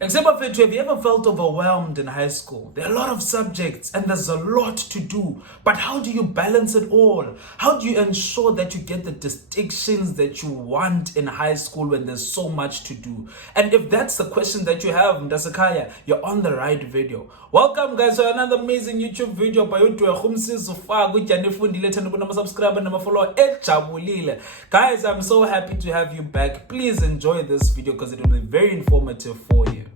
Except for have you ever felt overwhelmed in high school? There are a lot of subjects and there's a lot to do. But how do you balance it all? How do you ensure that you get the distinctions that you want in high school when there's so much to do? And if that's the question that you have, Mdasakaya, you're on the right video. Welcome guys to another amazing YouTube video by subscribe. Guys, I'm so happy to have you back. Please enjoy this video because it will be very informative for you.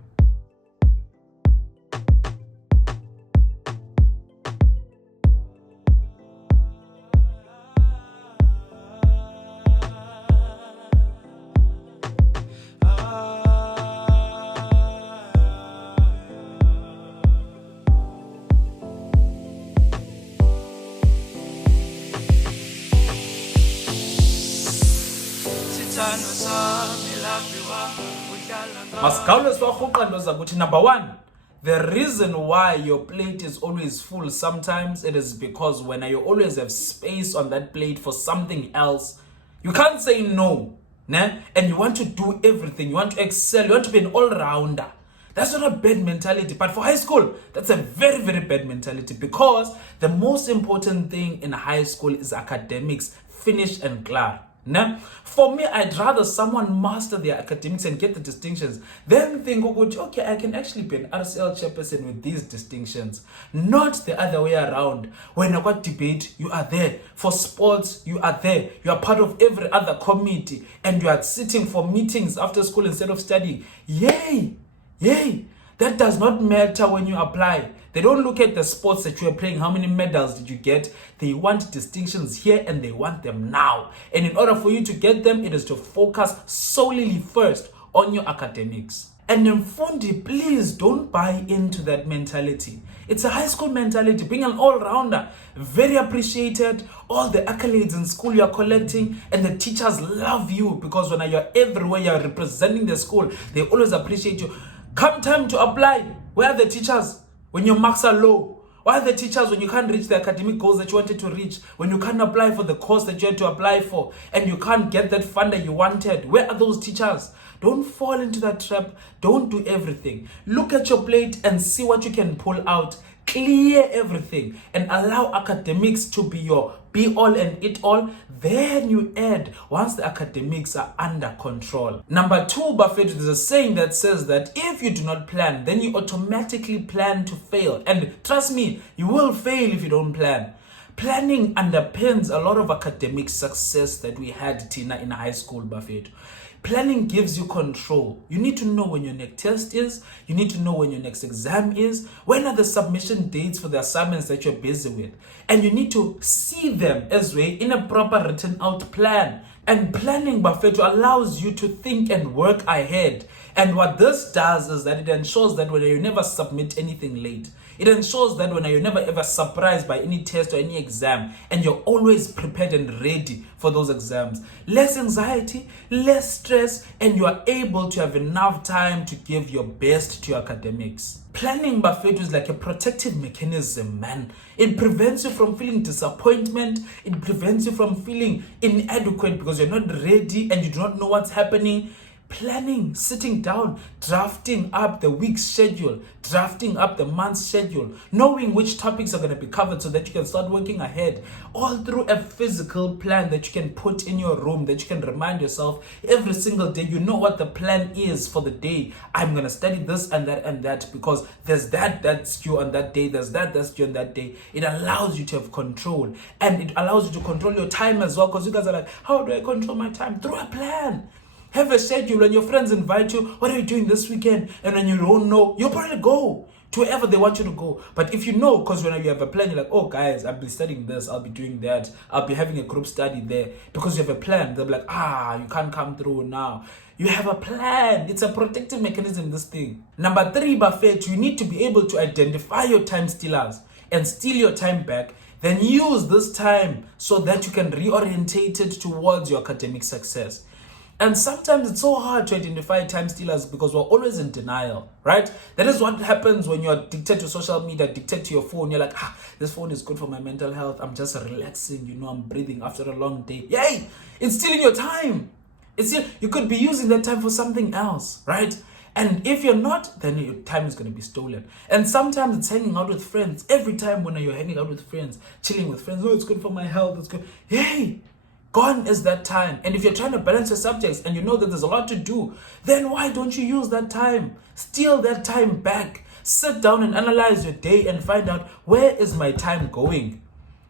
Number one, the reason why your plate is always full sometimes it is because when you always have space on that plate for something else, you can't say no, né? And you want to do everything, you want to excel, you want to be an all-rounder. That's not a bad mentality, but for high school, that's a very, very bad mentality because the most important thing in high school is academics, finish and clear. Nah? For me, I'd rather someone master their academics and get the distinctions than think, okay, I can actually be an RCL chairperson with these distinctions. Not the other way around. When I got debate, you are there. For sports, you are there. You are part of every other committee and you are sitting for meetings after school instead of studying. Yay! Yay! That does not matter when you apply. They don't look at the sports that you are playing. How many medals did you get? They want distinctions here and they want them now. And in order for you to get them, it is to focus solely first on your academics. And Mfundi, please don't buy into that mentality. It's a high school mentality, being an all-rounder, very appreciated, all the accolades in school you're collecting, and the teachers love you because when you're everywhere, you're representing the school, they always appreciate you. Come time to apply, where are the teachers? When your marks are low, why are the teachers when you can't reach the academic goals that you wanted to reach? When you can't apply for the course that you had to apply for and you can't get that fund that you wanted? Where are those teachers? Don't fall into that trap. Don't do everything. Look at your plate and see what you can pull out. Clear everything and allow academics to be your be all and it all. Then you add once the academics are under control. Number two, Buffett, there's a saying that says that if you do not plan, then you automatically plan to fail. And trust me, you will fail if you don't plan. Planning underpins a lot of academic success that we had, Tina, in high school, Buffett. Planning gives you control. You need to know when your next test is. You need to know when your next exam is. When are the submission dates for the assignments that you're busy with? And you need to see them as well in a proper written out plan. And planning, Buffett, allows you to think and work ahead. And what this does is that it ensures that when you never submit anything late, it ensures that when you're never ever surprised by any test or any exam, and you're always prepared and ready for those exams. Less anxiety, less stress, and you are able to have enough time to give your best to your academics. Planning, Buffett, is like a protective mechanism, man. It prevents you from feeling disappointment. It prevents you from feeling inadequate because you're not ready and you do not know what's happening. Planning, sitting down, drafting up the week's schedule, drafting up the month's schedule, knowing which topics are going to be covered so that you can start working ahead, all through a physical plan that you can put in your room, that you can remind yourself every single day. You know what the plan is for the day. I'm going to study this and that because there's that's due on that day, there's that's due on that day. It allows you to have control and it allows you to control your time as well because you guys are like, how do I control my time? Through a plan. Have a schedule. When your friends invite you, what are you doing this weekend? And when you don't know, you'll probably go to wherever they want you to go. But if you know, because when you have a plan, you're like, oh guys, I'll be studying this, I'll be doing that, I'll be having a group study there. Because you have a plan, they'll be like, you can't come through now. You have a plan. It's a protective mechanism, this thing. Number three, Buffett, you need to be able to identify your time stealers and steal your time back. Then use this time so that you can reorientate it towards your academic success. And sometimes it's so hard to identify time stealers because we're always in denial, right? That is what happens when you're addicted to social media, addicted to your phone. You're like, this phone is good for my mental health. I'm just relaxing, I'm breathing after a long day. Yay! It's stealing your time. You could be using that time for something else, right? And if you're not, then your time is going to be stolen. And sometimes it's hanging out with friends. Every time when you're hanging out with friends, chilling with friends, oh, it's good for my health, it's good. Hey, gone is that time. And if you're trying to balance your subjects and you know that there's a lot to do, then why don't you use that time? Steal that time back. Sit down and analyze your day and find out, where is my time going?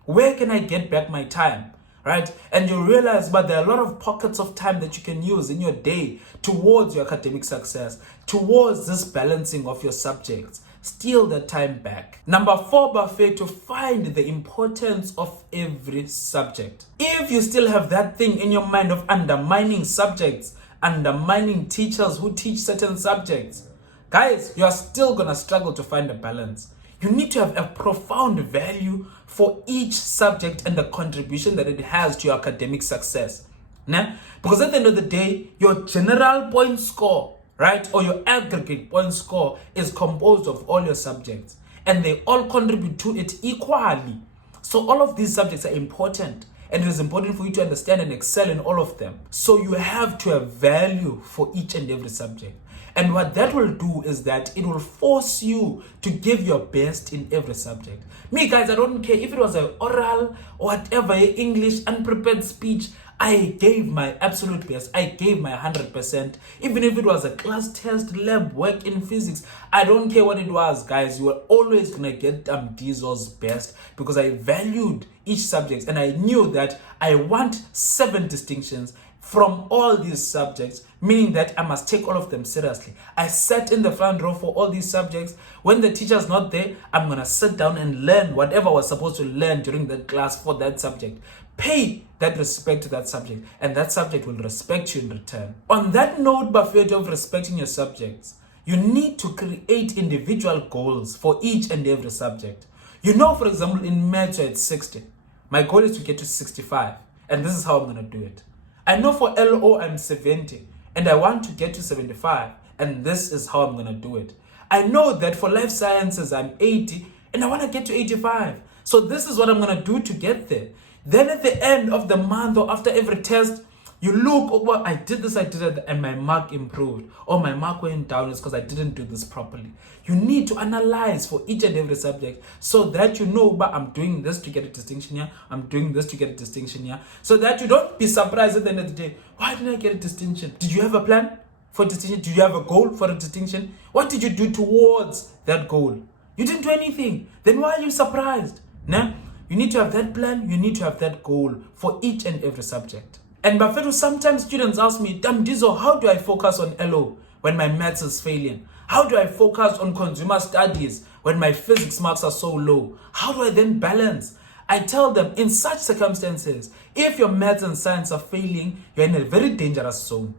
Where can I get back my time? Right? And you realize, but there are a lot of pockets of time that you can use in your day towards your academic success, towards this balancing of your subjects. Steal that time back. Number 4, Buffet, to find the importance of every subject. If you still have that thing in your mind of undermining subjects, undermining teachers who teach certain subjects, guys, you are still gonna struggle to find a balance. You need to have a profound value for each subject and the contribution that it has to your academic success. Nah? Because at the end of the day, your general point score, right, or your aggregate point score is composed of all your subjects, and they all contribute to it equally. So all of these subjects are important, and it is important for you to understand and excel in all of them. So you have to have value for each and every subject. And what that will do is that it will force you to give your best in every subject. Me, guys, I don't care if it was an oral or whatever, English, unprepared speech. I gave my absolute best. I gave my 100%. Even if it was a class test, lab work in physics, I don't care what it was, guys. You were always going to get Diesel's best because I valued each subject and I knew that I want 7 distinctions from all these subjects, meaning that I must take all of them seriously. I sat in the front row for all these subjects. When the teacher's not there, I'm going to sit down and learn whatever I was supposed to learn during that class for that subject. Pay that respect to that subject, and that subject will respect you in return. On that note, Buffet, of respecting your subjects, you need to create individual goals for each and every subject. You know, for example, in maths, it's 60. My goal is to get to 65, and this is how I'm going to do it. I know for LO, I'm 70, and I want to get to 75, and this is how I'm going to do it. I know that for life sciences, I'm 80, and I want to get to 85. So this is what I'm going to do to get there. Then at the end of the month or after every test, you look, oh, well, I did this, and my mark improved. Or my mark went down is because I didn't do this properly. You need to analyze for each and every subject so that you know, but I'm doing this to get a distinction here. I'm doing this to get a distinction here. So that you don't be surprised at the end of the day. Why didn't I get a distinction? Did you have a plan for distinction? Did you have a goal for a distinction? What did you do towards that goal? You didn't do anything. Then why are you surprised? Nah? You need to have that plan. You need to have that goal for each and every subject. And Buffet, sometimes students ask me, Damn Dizo, how do I focus on LO when my maths is failing? How do I focus on consumer studies when my physics marks are so low? How do I then balance? I tell them, in such circumstances, if your maths and science are failing, you're in a very dangerous zone.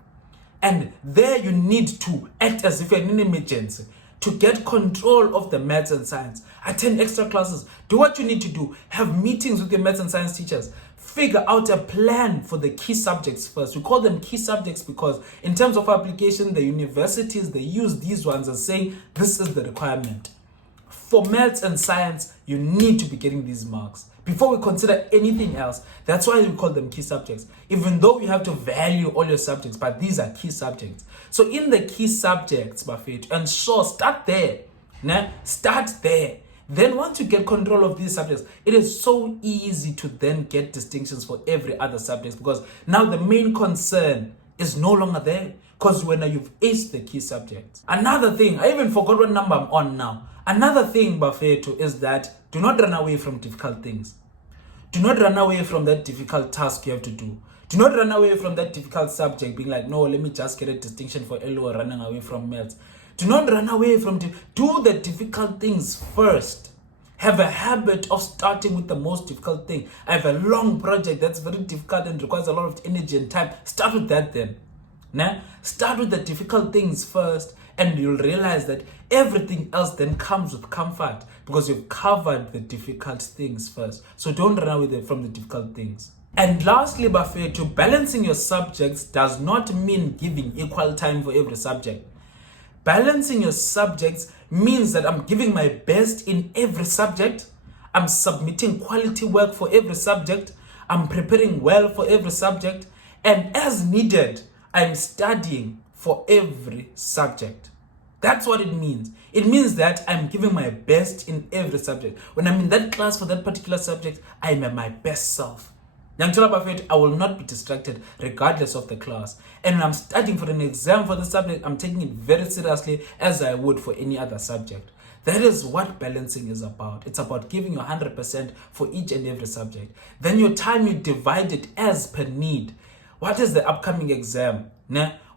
And there you need to act as if you're in an emergency to get control of the maths and science. Attend extra classes. Do what you need to do. Have meetings with your maths and science teachers. Figure out a plan for the key subjects first. We call them key subjects because in terms of application, the universities, they use these ones as saying, this is the requirement. For maths and science, you need to be getting these marks before we consider anything else. That's why we call them key subjects. Even though you have to value all your subjects, but these are key subjects. So in the key subjects, Buffet, and sure, start there. Nah? Start there. Then once you get control of these subjects, it is so easy to then get distinctions for every other subject because now the main concern is no longer there because when you've aced the key subjects. Another thing, I even forgot what number I'm on now. Another thing, Buffet, is that do not run away from difficult things. Do not run away from that difficult task you have to do. Do not run away from that difficult subject being like, no, let me just get a distinction for LO or running away from maths. Do not run away from do the difficult things first. Have a habit of starting with the most difficult thing. I have a long project that's very difficult and requires a lot of energy and time. Start with that then. Nah? Start with the difficult things first and you'll realize that everything else then comes with comfort because you've covered the difficult things first. So don't run away from the difficult things. And lastly, Buffet, to balancing your subjects does not mean giving equal time for every subject. Balancing your subjects means that I'm giving my best in every subject. I'm submitting quality work for every subject. I'm preparing well for every subject. And as needed, I'm studying for every subject. That's what it means. It means that I'm giving my best in every subject. When I'm in that class for that particular subject, I'm at my best self. I will not be distracted regardless of the class. And when I'm studying for an exam for the subject, I'm taking it very seriously as I would for any other subject. That is what balancing is about. It's about giving you 100% for each and every subject. Then your time, you divide it as per need. What is the upcoming exam?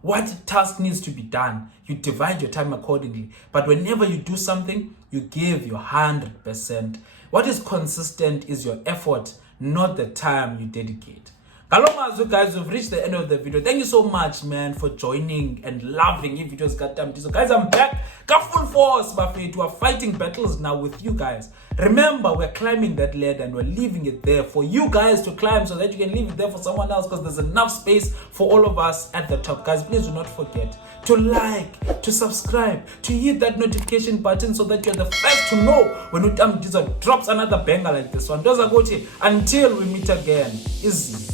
What task needs to be done? You divide your time accordingly. But whenever you do something, you give your 100%. What is consistent is your effort, not the time you dedicate. Kalomazu, guys, we've reached the end of the video. Thank you so much, man, for joining and loving your videos. So guys, I'm back. Got full force, Buffet. We are fighting battles now with you guys. Remember, we're climbing that ladder and we're leaving it there for you guys to climb so that you can leave it there for someone else, because there's enough space for all of us at the top. Guys, please do not forget to like, to subscribe, to hit that notification button so that you're the first to know when Utam drops another banger like this one. Until we meet again. Easy.